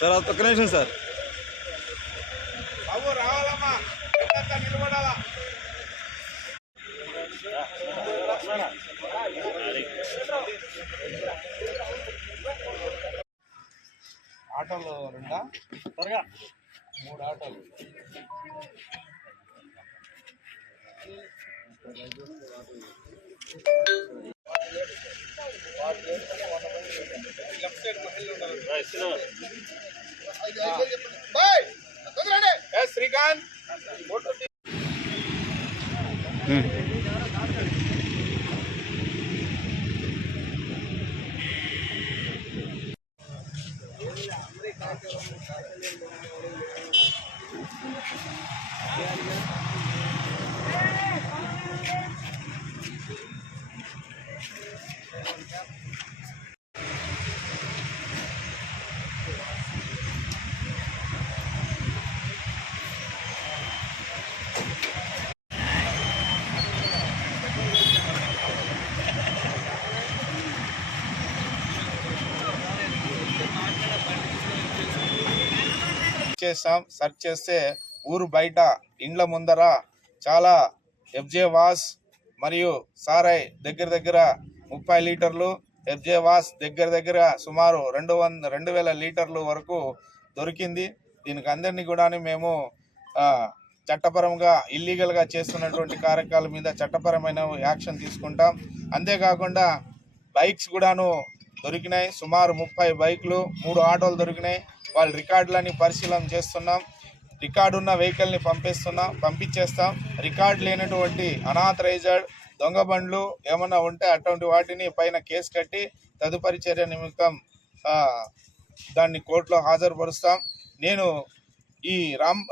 Sir ఒక్క నిమిషం sir. రావాలమ్మా నిలబడాలా. ఆటోలు రెండా త్వరగా 3 ఆటోలు. శ్రీకాంత్ చేస్తాం. సెర్చ్ చేస్తే ఊరు బయట ఇండ్ల ముందర చాలా ఎఫ్జే వాస్ మరియు సారాయి దగ్గర 30 లీటర్లు, ఎఫ్జే వాస్ దగ్గర సుమారు 2,000 లీటర్లు వరకు దొరికింది. దీనికి అందరినీ కూడా మేము చట్టపరంగా ఇల్లీగల్గా చేస్తున్నటువంటి కార్యక్రమాల మీద చట్టపరమైన యాక్షన్ తీసుకుంటాం. అంతేకాకుండా బైక్స్ కూడాను దొరికినాయి. సుమారు 30 బైకులు, 3 ఆటోలు దొరికినాయి. వాళ్ళ రికార్డులని పరిశీలన చేస్తున్నాం. రికార్డు ఉన్న వెహికల్ని పంపించేస్తాం. రికార్డు లేనటువంటి అనాథరైజ్డ్ దొంగ బండ్లు ఏమన్నా ఉంటే అటువంటి వాటిని పైన కేసు కట్టి తదుపరి చర్య నిమిత్తం దాన్ని కోర్టులో హాజరుపరుస్తాం. నేను ఈ రామ్